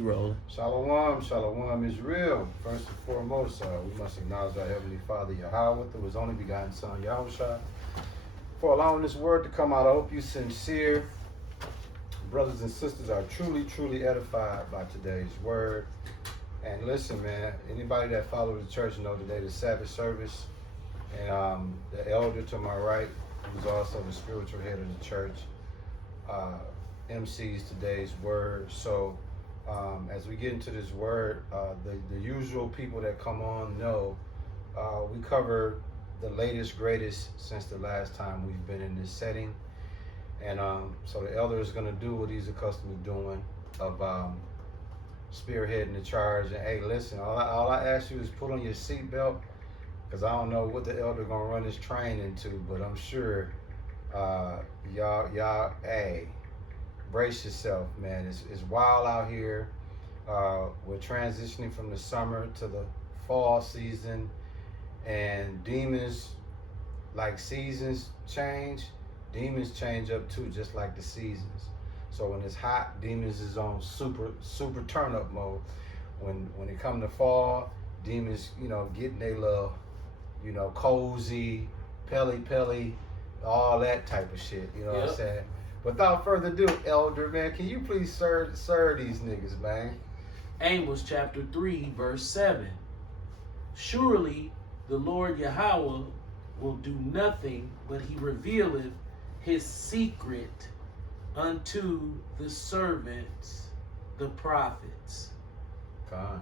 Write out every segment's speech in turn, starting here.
Rolling. Shalom, shalom is real. First and foremost, we must acknowledge our Heavenly Father Yahweh, through His only begotten Son Yahushua, for allowing this word to come out. I hope you sincere brothers and sisters are truly edified by today's word. And listen, man, anybody that follows the church know today the Sabbath service, and the elder to my right, who's also the spiritual head of the church, MCs today's word. So as we get into this word, the usual people that come on know we cover the latest, greatest since the last time we've been in this setting. And so the elder is going to do what he's accustomed to doing of spearheading the charge. And hey, listen, all I ask you is put on your seatbelt, because I don't know what the elder going to run his train into, but I'm sure y'all, hey, brace yourself, man. It's wild out here. We're transitioning from the summer to the fall season, and demons, like seasons change, demons change up too, just like the seasons. So when it's hot, demons is on super turn up mode. When it come to fall, demons, getting their little, cozy, pelly, all that type of shit. You know what I'm saying? Without further ado, elder, man, can you please serve these niggas, man? Amos chapter 3, verse 7. Surely the Lord Yahweh will do nothing, but he revealeth his secret unto the servants, the prophets. God.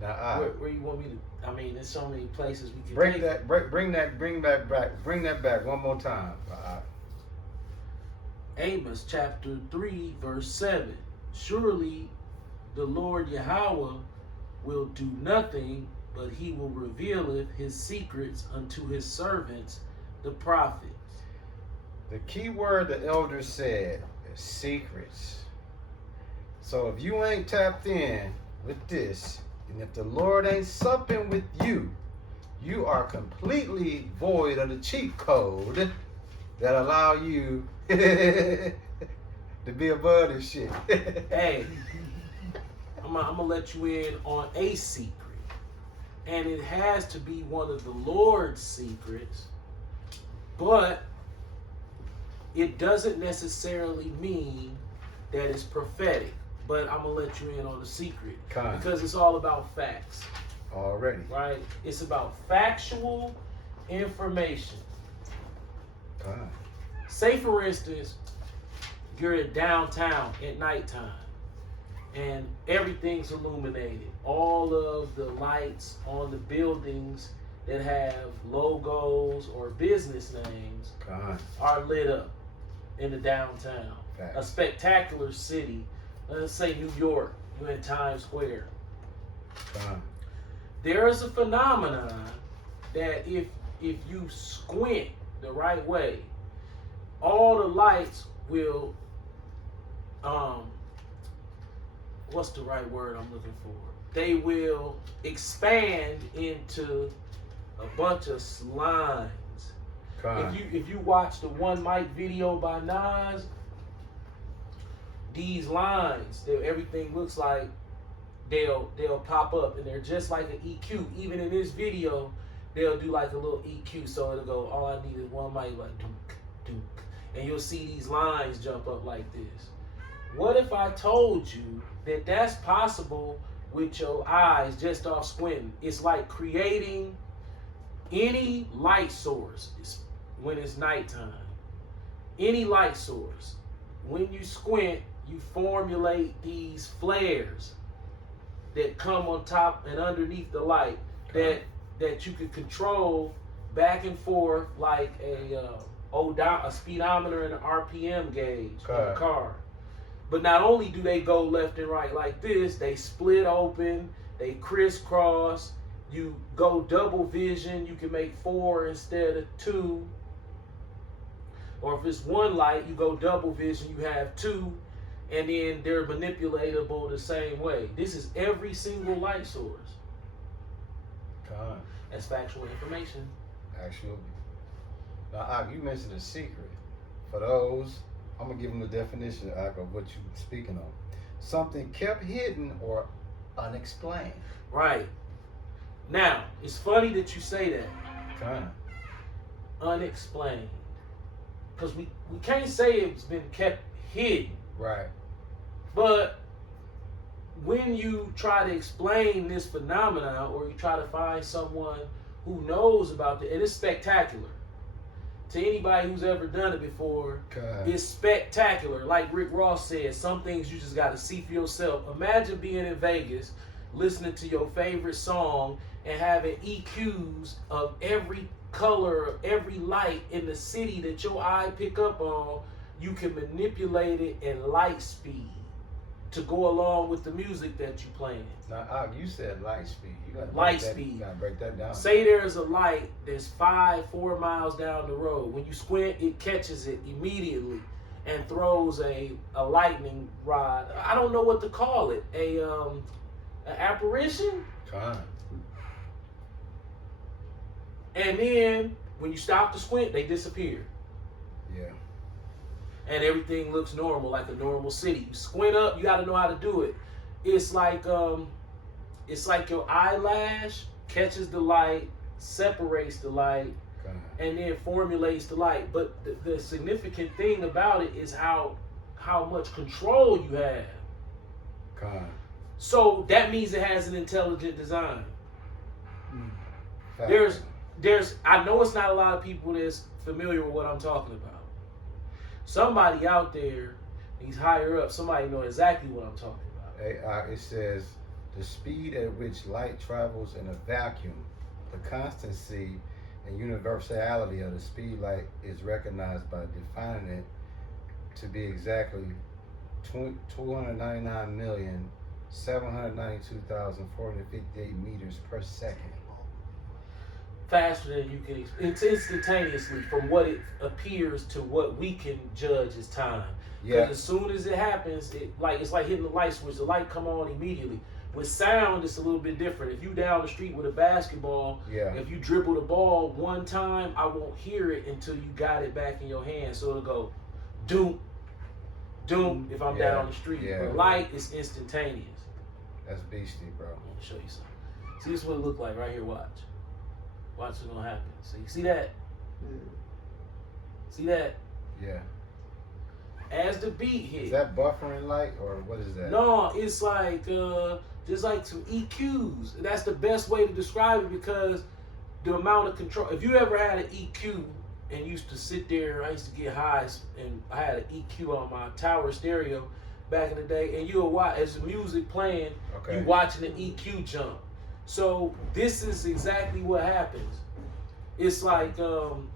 Now, where you want me to? I mean, there's so many places we can bring take that. Bring that back one more time. Amos chapter 3, verse 7. Surely the Lord Yahweh will do nothing, but he will revealeth his secrets unto his servants, the prophets. The key word the elder said is secrets. So if you ain't tapped in with this, and if the Lord ain't supping with you, you are completely void of the cheat code that allow you to be above this shit. Hey, I'm gonna let you in on a secret, and it has to be one of the Lord's secrets, but it doesn't necessarily mean that it's prophetic. But I'm gonna let you in on the secret because it's all about facts. Already. Right? It's about factual information. Say, for instance, you're in downtown at nighttime and everything's illuminated. All of the lights on the buildings that have logos or business names are lit up in the downtown. Facts. A spectacular city. Let's say New York, you're in Times Square. There is a phenomenon that if you squint the right way, all the lights will, what's the right word I'm looking for? They will expand into a bunch of slimes. If you watch the One Mic video by Nas, these lines, everything looks like they'll pop up, and they're just like an EQ. Even in this video, they'll do like a little EQ, so it'll go, all I need is one mic, like dunk, dunk, and you'll see these lines jump up like this. What if I told you that that's possible with your eyes just off squinting? It's like creating any light source when it's nighttime. Any light source. When you squint, you formulate these flares that come on top and underneath the light that you can control back and forth like a speedometer and an RPM gauge on a car. But not only do they go left and right like this, they split open, they crisscross, you go double vision, you can make 4 instead of 2. Or if it's one light, you go double vision, you have 2, and then they're manipulatable the same way. This is every single light source. That's factual information. Actually. Now, you mentioned a secret. For those I'm gonna give them the definition of what you're speaking on. Something kept hidden or unexplained. Right. Now, it's funny that you say that. Kind. Unexplained. Because we can't say it's been kept hidden. Right. But when you try to explain this phenomenon, or you try to find someone who knows about it, and it's spectacular. To anybody who's ever done it before, it's spectacular. Like Rick Ross said, some things you just got to see for yourself. Imagine being in Vegas, listening to your favorite song, and having EQs of every color, every light in the city that your eye pick up on. You can manipulate it in light speed to go along with the music that you playing. Now, you said light speed. You got light speed. You gotta break that down. Say there's a light that's 4 miles down the road. When you squint, it catches it immediately and throws a lightning rod. I don't know what to call it. An apparition. Kind. And then when you stop the squint, they disappear. Yeah. And everything looks normal, like a normal city. You squint up, you got to know how to do it. It's like your eyelash catches the light, separates the light, and then formulates the light. But the significant thing about it is how much control you have. So that means it has an intelligent design. I know it's not a lot of people that's familiar with what I'm talking about. Somebody out there, he's higher up, somebody knows exactly what I'm talking about. It says, the speed at which light travels in a vacuum, the constancy and universality of the speed light is recognized by defining it to be exactly 299,792,458 meters per second. Faster than you can. It's instantaneously from what it appears to what we can judge as time. Yeah. As soon as it happens, it's like hitting the light switch. The light come on immediately. With sound, it's a little bit different. If you down the street with a basketball, if you dribble the ball one time, I won't hear it until you got it back in your hand. So it'll go, doom, doom. If I'm down the street, but light is instantaneous. That's beastie, bro. I'm gonna show you something. See, this is what it look like right here. Watch. Watch what's gonna happen. So you see that? See that? Yeah. As the beat hit. Is that buffering light or what is that? No, it's like just like some EQs. That's the best way to describe it because the amount of control. If you ever had an EQ and used to sit there, I used to get high and I had an EQ on my tower stereo back in the day, and you'll watch as the music playing, you watching the EQ jump. So this is exactly what happens. It's like you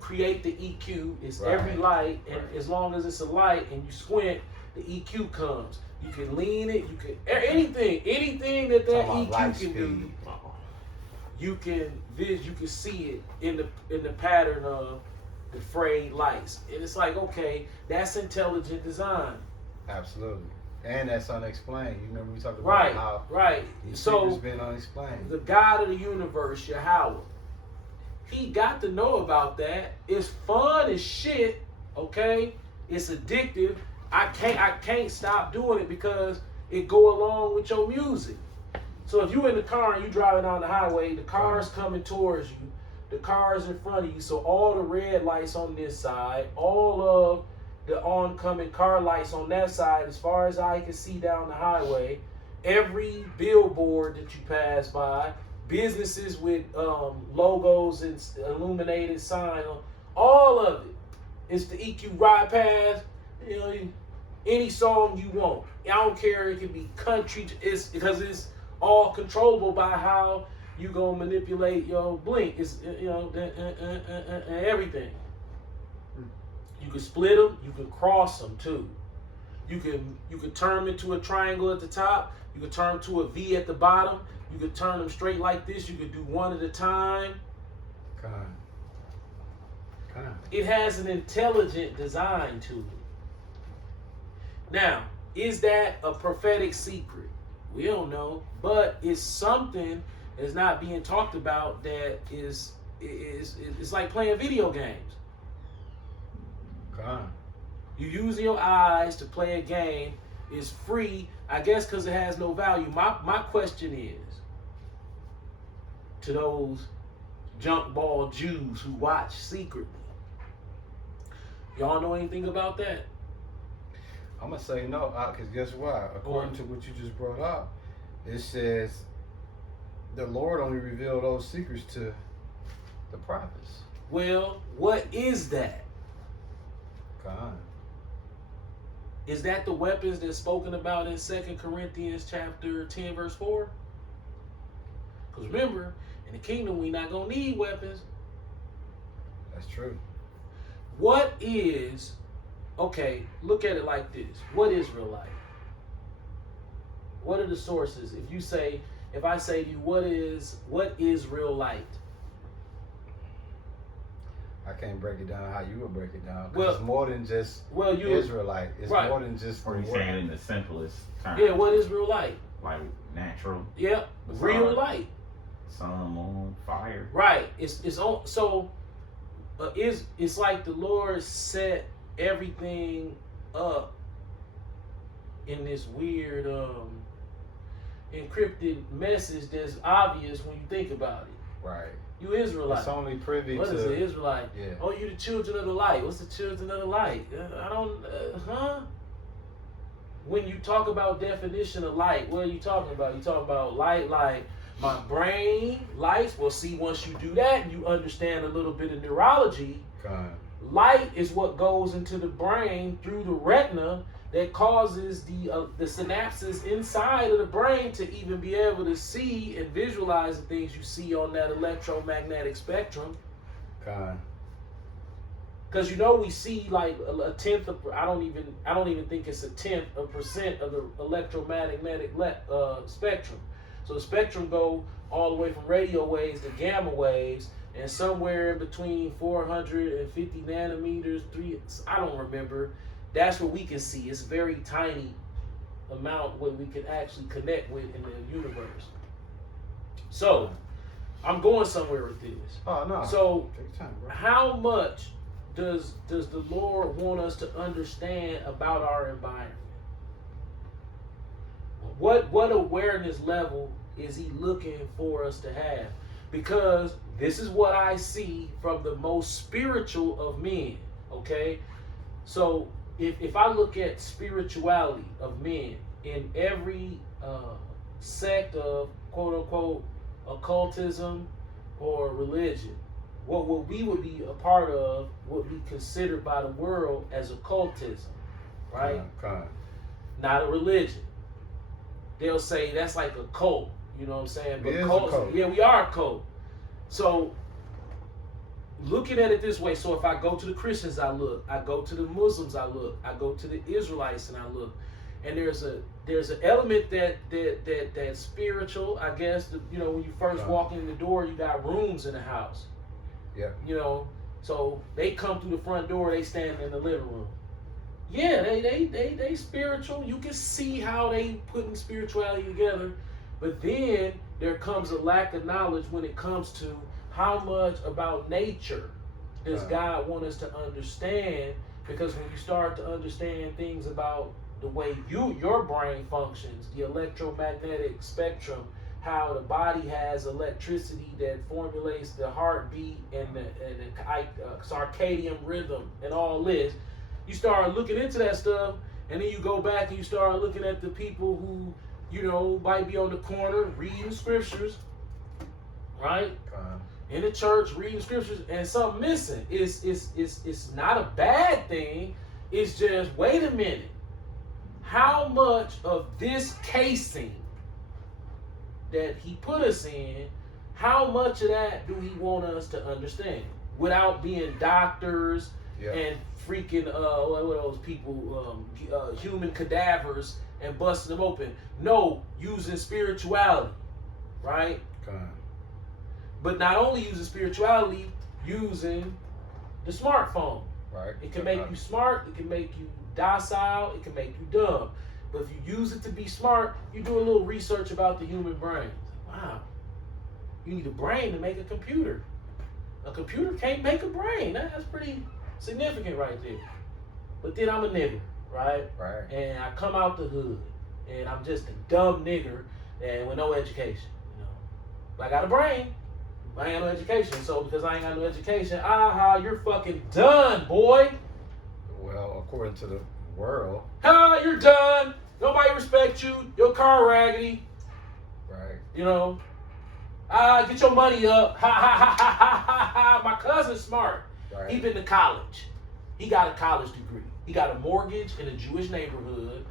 create the EQ. It's every light, and as long as it's a light and you squint, the EQ comes. You can lean it. You can anything that EQ can do. You can see it in the pattern of the frayed lights, and it's like, okay, that's intelligent design. Absolutely. And that's unexplained. You remember we talked about how it's been unexplained. The God of the universe, Yahweh, he got to know about that. It's fun as shit, okay? It's addictive. I can't stop doing it because it go along with your music. So if you in the car and you driving down the highway, the car's coming towards you, the car's in front of you, so all the red lights on this side, all of the oncoming car lights on that side, as far as I can see down the highway, every billboard that you pass by, businesses with logos and illuminated sign, all of it. It's the EQ ride past, any song you want. I don't care, it can be country, it's because it's all controllable by how you gonna manipulate your blink. It's everything. You can split them. You can cross them too. You can turn them into a triangle at the top. You can turn them to a V at the bottom. You can turn them straight like this. You can do one at a time. It has an intelligent design to it. Now, is that a prophetic secret? We don't know, but it's something that's not being talked about. That is like playing video games. Con. You using your eyes to play a game is free, I guess, because it has no value. My question is to those junk ball Jews who watch secretly. Y'all know anything about that? I'm gonna say no, because guess what? According to what you just brought up, it says the Lord only revealed those secrets to the prophets. Well, what is that? Con. Is that the weapons that's spoken about in 2 Corinthians chapter 10, verse 4? Because remember, in the kingdom, we're not going to need weapons. That's true. What is, okay, look at it like this. What is real life? What are the sources? If I say to you, what is real light? I can't break it down how you would break it down. Well, it's more than just Israelite. It's right. more than just Or the you word. saying in the simplest terms. Yeah, what is real light? Like natural. Yeah, real light. Sun, moon, fire. Right. It's on. So it's like the Lord set everything up in this weird encrypted message that's obvious when you think about it. Right. You Israelite. It's only privy What to. is the Israelite? Yeah. Oh, you the children of the light. What's the children of the light? I don't. When you talk about definition of light, what are you talking about? You talking about light like my brain lights? Well, see, once you do that and you understand a little bit of neurology, Con. light is what goes into the brain through the retina that causes the synapses inside of the brain to even be able to see and visualize the things you see on that electromagnetic spectrum. Con. Because we see like a tenth of, I don't even think it's a tenth of percent of the electromagnetic spectrum. So the spectrum go all the way from radio waves to gamma waves, and somewhere in between 450 nanometers, I don't remember. That's what we can see. It's a very tiny amount what we can actually connect with in the universe. So I'm going somewhere with this. Oh no. So take your time, bro. how much does the Lord want us to understand about our environment? What awareness level is he looking for us to have? Because this is what I see from the most spiritual of men, okay? So if I look at spirituality of men in every sect of quote-unquote occultism or religion, what we would be a part of would be considered by the world as occultism, right? Con. Not a religion. They'll say that's like a cult, you know what I'm saying? But It is a cult. yeah, we are a cult. So looking at it this way, so if I go to the Christians, I look. I go to the Muslims, I look. I go to the Israelites, and I look. And there's an element that's spiritual, I guess. When you first walk in the door, you got rooms in the house. Yeah. So they come through the front door, they stand in the living room. Yeah, they spiritual. You can see how they putting spirituality together, but then there comes a lack of knowledge when it comes to how much about nature does God want us to understand? Because when you start to understand things about the way your brain functions, the electromagnetic spectrum, how the body has electricity that formulates the heartbeat and the circadian rhythm and all this, you start looking into that stuff, and then you go back and you start looking at the people who might be on the corner reading scriptures, right? In the church reading scriptures, and something missing. It's not a bad thing. It's just, wait a minute, how much of this casing that he put us in, how much of that do he want us to understand without being doctors and freaking what are those people, human cadavers and busting them open? No, using spirituality, right? But not only using spirituality, using the smartphone. Right. It can make you smart, it can make you docile, it can make you dumb. But if you use it to be smart, you do a little research about the human brain. Wow. You need a brain to make a computer. A computer can't make a brain. That's pretty significant right there. But then I'm a nigger, right? Right. And I come out the hood, and I'm just a dumb nigger and with no education. You know, but I got a brain. I ain't got no education. So because I ain't got no education, you're fucking done, boy. Well, according to the world. You're done. Nobody respects you. Your car raggedy. Right. You know. Get your money up. Ha ha ha ha ha ha ha. My cousin's smart. Right. He been to college. He got a college degree. He got a mortgage in a Jewish neighborhood,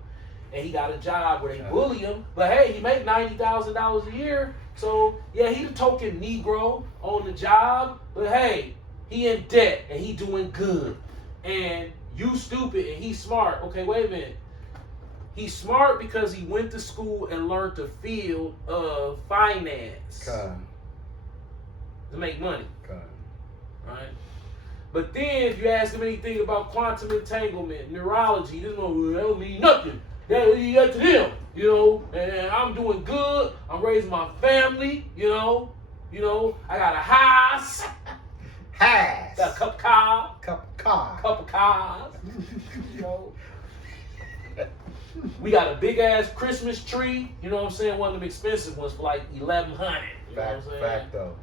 and he got a job where they bully him. But hey, he make $90,000 a year. So yeah, he the token Negro on the job. But hey, he in debt and he doing good. And you stupid and he's smart. Okay, wait a minute. He's smart because he went to school and learned the field of finance to make money. Right? But then if you ask him anything about quantum entanglement, neurology, this one don't mean nothing. That leave that to them, you know. And I'm doing good. I'm raising my family, you know. I got a house. Has. Got a cup of car. Cup of cars. You know. We got a big ass Christmas tree. You know what I'm saying? One of them expensive ones for like $1,100. You know what I'm saying? Fact though.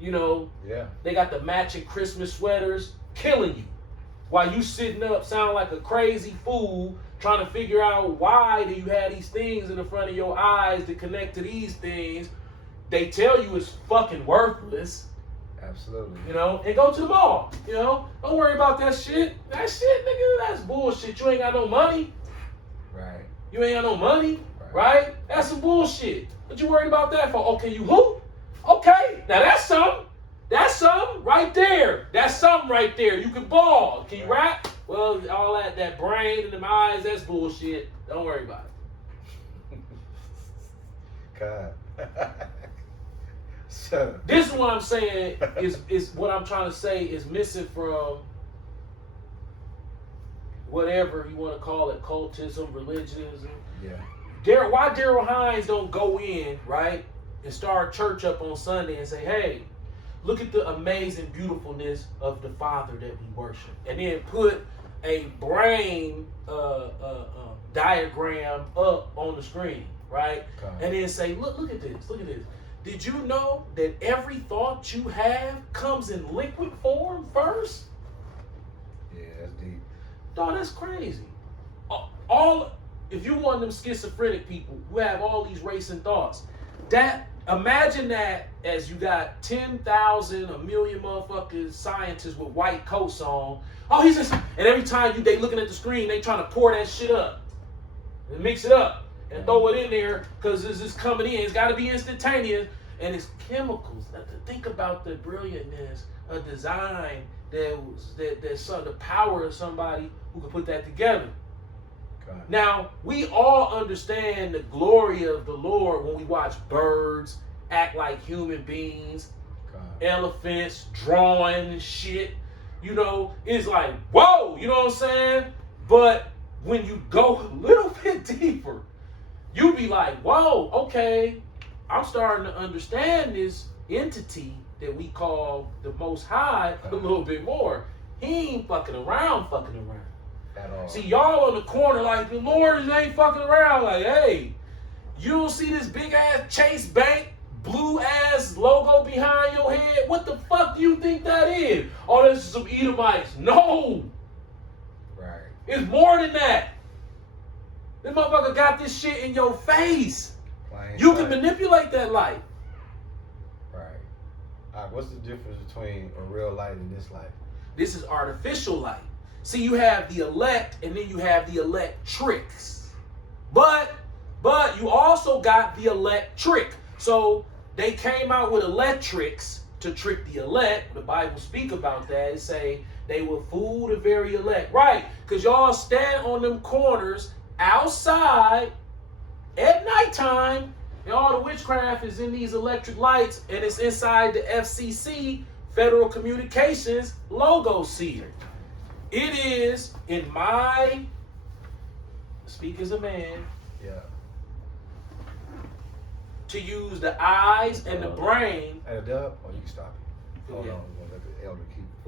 You know. Yeah. They got the matching Christmas sweaters, killing you. While you sitting up, sound like a crazy fool, trying to figure out why do you have these things in the front of your eyes to connect to these things. They tell you it's fucking worthless. Absolutely. You know, and go to the mall. You know, don't worry about that shit. That shit, nigga, that's bullshit. You ain't got no money. Right. You ain't got no money, right? That's some bullshit. What you worried about that for? Okay, you who? Okay, now that's something. That's something right there. That's something right there. You can ball. Can you rap? Well, all that brain and them eyes, that's bullshit. Don't worry about it. God. So This is what I'm saying is what I'm trying to say is missing from whatever you want to call it, cultism, religionism. yeah. Why Daryl Hines don't go in, right, and start church up on Sunday and say, hey, look at the amazing beautifulness of the Father that we worship. And then put a brain diagram up on the screen, right? Okay. And then say, look at this, look at this. Did you know that every thought you have comes in liquid form first? Yeah, that's deep. Dog, that's crazy. If you one of them schizophrenic people who have all these racing thoughts, imagine that as you got 10,000, a million motherfuckers, scientists with white coats on. Oh, he's just, and every time they looking at the screen, they trying to pour that shit up and mix it up and throw it in there because this is coming in. It's got to be instantaneous, and it's chemicals. Now, to think about the brilliantness of design, there's the power of somebody who can put that together. God. Now, we all understand the glory of the Lord when we watch birds act like human beings, God. elephants drawing and shit. You know, it's like, whoa, you know what I'm saying? But when you go a little bit deeper, you be like, whoa, okay, I'm starting to understand this entity that we call the Most High a little bit more. He ain't fucking around. At all. See, y'all on the corner like, the Lord ain't fucking around. Like, hey, you don't see this big ass Chase Bank blue ass logo behind your head? What the fuck do you think that is? Oh, this is some Edomites. No. Right. It's more than that. This motherfucker got this shit in your face. You can manipulate that light. Right. All right, what's the difference between a real light and this light? This is artificial light. See, you have the elect and then you have the electrics. But you also got the electric. So they came out with electrics to trick the elect. The Bible speak about that. It say they will fool the very elect. Right, because y'all stand on them corners outside at nighttime, and all the witchcraft is in these electric lights, and it's inside the FCC, Federal Communications logo seer. It is, in my, speak as a man, Yeah. to use the eyes and the brain. Hey, Dub, or you can stop it. Hold Yeah. on, we're gonna let the elder keep